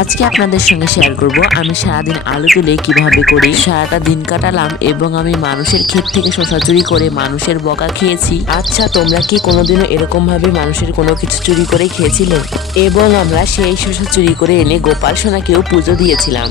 আজকে আপনাদের সঙ্গে শেয়ার করব আমি সারাদিন আলু তুলে কিভাবে করে সারাটা দিন কাটালাম এবং আমি মানুষের ক্ষেত থেকে শসা চুরি করে মানুষের বকা খেয়েছি। আচ্ছা, তোমরা কি কোনোদিনও এরকম ভাবে মানুষের কোনো কিছু চুরি করে খেয়েছিলে? এবং আমরা সেই শসা চুরি করে এনে গোপাল সোনাকেও পুজো দিয়েছিলাম।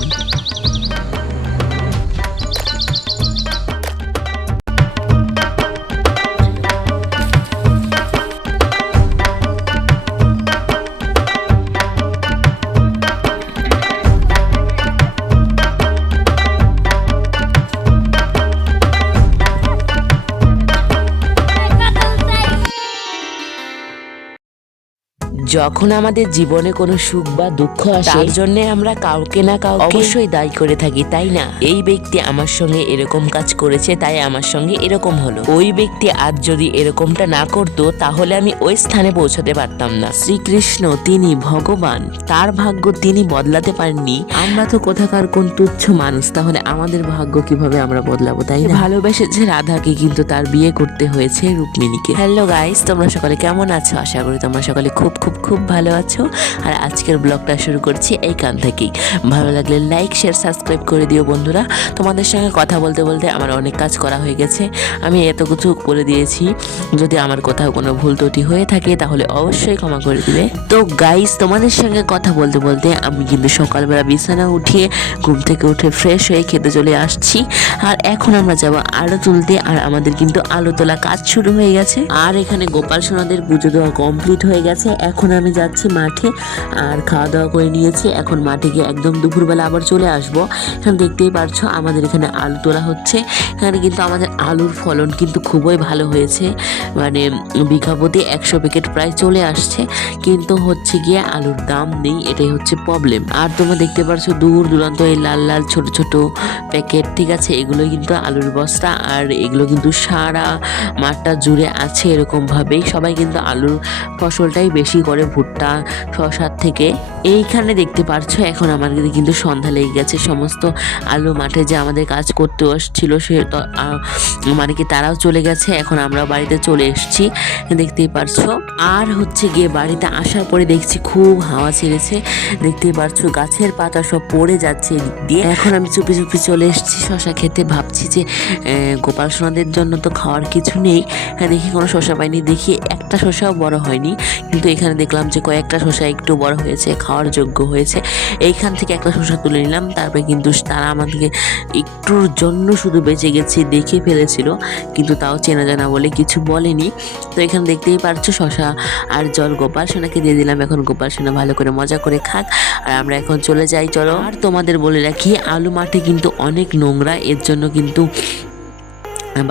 যখন আমাদের জীবনে কোনো সুখ বা দুঃখ আসে তার জন্য আমরা কাউকে না কাউকে অবশ্যই দায়ী করে থাকি, তাই না? এই ব্যক্তি আমার সঙ্গে এরকম কাজ করেছে তাই আমার সঙ্গে এরকম হলো। ওই ব্যক্তি আজ যদি এরকমটা না করতো তাহলে আমি ওই স্থানে পৌঁছাতে পারতাম না। শ্রীকৃষ্ণ তিনি ভগবান, তার ভাগ্য তিনি বদলাতে পারেননি। আমরা তো কোথাকার কোন তুচ্ছ মানুষ, তাহলে আমাদের ভাগ্য কিভাবে আমরা বদলাবো, তাই না? ভালোবেসেছে রাধাকে কিন্তু তার বিয়ে করতে হয়েছে রুক্মিণীকে। হ্যালো গাইস, তোমরা সকলে কেমন আছো? আশা করি তোমরা সকলে খুব খুব খুব ভালো আছো। আর আজকের ব্লগটা শুরু করছি এইখান থেকেই। ভালো লাগলে লাইক শেয়ার সাবস্ক্রাইব করে দিও বন্ধুরা। তোমাদের সঙ্গে কথা বলতে বলতে আমার অনেক কাজ করা হয়ে গেছে, আমি এত কিছু করে দিয়েছি। যদি আমার কোথাও কোনো ভুল ত্রুটি হয়ে থাকে তাহলে অবশ্যই ক্ষমা করে দিবে। তো গাইস, তোমাদের সঙ্গে কথা বলতে বলতে আমি কিন্তু সকালবেলা বিছানা উঠিয়ে ঘুম থেকে উঠে ফ্রেশ হয়ে খেতে চলে আসছি। আর এখন আমরা যাব আলু তুলতে, আর আমাদের কিন্তু আলু তোলা কাজ শুরু হয়ে গেছে। আর এখানে গোপাল সোনাদের পুজো দেওয়া কমপ্লিট হয়ে গেছে। এখন আমি যাচ্ছি মাঠে, আর খাওয়া দাওয়া করে নিয়েছি। এখন মাঠে গিয়ে একদম দুপুরবেলা আবার চলে আসবো। এখানে দেখতেই পারছো আমাদের এখানে আলু তোলা হচ্ছে। এখানে কিন্তু আমাদের আলুর ফলন কিন্তু খুবই ভালো হয়েছে, মানে বিঘা প্রতি 100 প্যাকেট প্রায় চলে আসছে, কিন্তু হচ্ছে গিয়ে আলুর দাম নেই, এটাই হচ্ছে প্রবলেম। আর তোমরা দেখতে পারছো দূর দূরান্ত এই লাল লাল ছোট ছোট প্যাকেট, ঠিক আছে, এগুলো কিন্তু আলুর বস্তা। আর এগুলো কিন্তু সারা মাঠটা জুড়ে আছে। এরকম ভাবেই সবাই কিন্তু আলুর ফসলটাই বেশি করে, ভুট্টা শসার থেকে। এইখানে দেখতে পারছো এখন আমাদের কিন্তু সন্ধ্যা লেগে গেছে। সমস্ত আলু মাঠে যে আমাদের কাজ করতে আসছিল সে মানে কি তারাও চলে গেছে। এখন আমরা বাড়িতে চলে এসেছি, দেখতেই পারছো। আর হচ্ছে গিয়ে বাড়িতে আসার পরে দেখছি খুব হাওয়া ছেড়েছে, দেখতেই পারছো গাছের পাতা সব পড়ে যাচ্ছে এদিক দিয়ে। এখন আমি চুপি চুপি চলে এসেছি শসা খেতে। ভাবছি যে গোপাল সোনাদের জন্য তো খাওয়ার কিছু নেই। দেখি কোনো শসা পাইনি, দেখি একটা শসাও বড় হয়নি, কিন্তু এখানে দেখলাম যে কয়েকটা শসা একটু বড় হয়েছে, খাওয়ার যোগ্য হয়েছে। এইখান থেকে একটা শসা তুলে নিলাম। তারপরে কিন্তু তারা আমাদেরকে একটুর জন্য শুধু বেঁচে গেছে দেখে ফেলেছিল, কিন্তু তাও চেনা জানা বলে কিছু বলেনি। তো এখানে দেখতেই পারছো শসা আর জল গোপাল সোনাকে দিয়ে দিলাম। এখন গোপাল সোনা ভালো করে মজা করে খাক, আর আমরা এখন চলে যাই। চলো। আর তোমাদের বলে রাখি, আলু মাঠে কিন্তু অনেক নোংরা, এর জন্য কিন্তু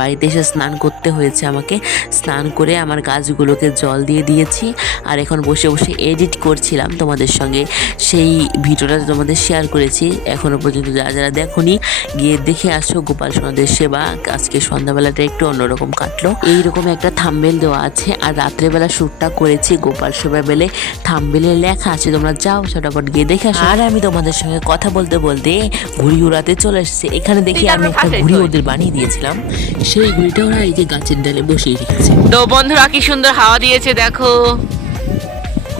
বাড়িতে এসে স্নান করতে হয়েছে আমাকে। স্নান করে আমার গাছগুলোকে জল দিয়ে দিয়েছি, আর এখন বসে বসে এডিট করছিলাম তোমাদের সঙ্গে। সেই ভিডিওটা তোমাদের শেয়ার করেছি, এখনও পর্যন্ত যারা যারা দেখোনি গিয়ে দেখে আসো। গোপাল সোনাদের সেবা আজকে সন্ধ্যাবেলাটা একটু অন্যরকম কাটলো। এইরকম একটা থাম্বনেল দেওয়া আছে, আর রাত্রেবেলা শ্যুটটা করেছি গোপাল সেবা বেলে। থাম্বনেলে লেখা আছে, তোমরা যাও ঝটাপট গিয়ে দেখে আসো। আর আমি তোমাদের সঙ্গে কথা বলতে বলতে ঘুড়ি উড়াতে চলে এসেছে। এখানে দেখি আমি একটা ঘুড়ি ওদের বানিয়ে দিয়েছিলাম, সেই ঘুড়িটা ওরা এই যে গাছের ডালে বসিয়ে রেখেছে। তো বন্ধুরা কি সুন্দর হাওয়া দিয়েছে দেখো।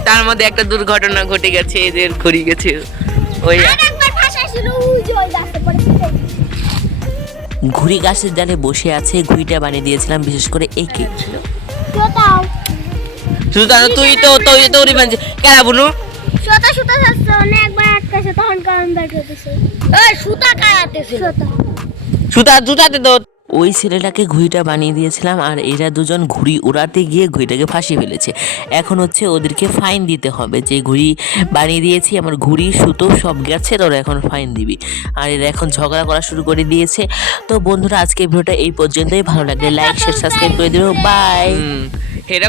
তার মধ্যে একটা দুর্ঘটনা ঘটে গেছে, এদের ঘুরি গেছে ওই ঘুড়ি গাছের ডালে বসে আছে। ঘুড়িটা বানিয়ে দিয়েছিলাম বিশেষ করে একে। শুধু জানো তুই তো তোরই বানছে কেন বুনু সুতা সুতা যাচ্ছে অনেকবার আটকাছে, তখন কারণ বের করতেছে। এই সুতা কাটাতেছে, জুতাতে তো। ওই ছেলেটাকে ঘুড়িটা বানিয়ে দিয়েছিলাম, আর এরা দুজন ঘুড়ি উড়াতে গিয়ে ঘুড়িটাকে ফাঁসিয়ে ফেলেছে। এখন হচ্ছে ওদেরকে ফাইন দিতে হবে, যে ঘুড়ি বানিয়ে দিয়েছি আমার ঘুড়ি সুতো সব গেছে, তোরা এখন ফাইন দিবি। আর এরা এখন ঝগড়া করা শুরু করে দিয়েছে। তো বন্ধুরা আজকে ভিডিওটা এই পর্যন্তই। ভালো লাগলে লাইক শেয়ার সাবস্ক্রাইব করে দিও। বাই। এরা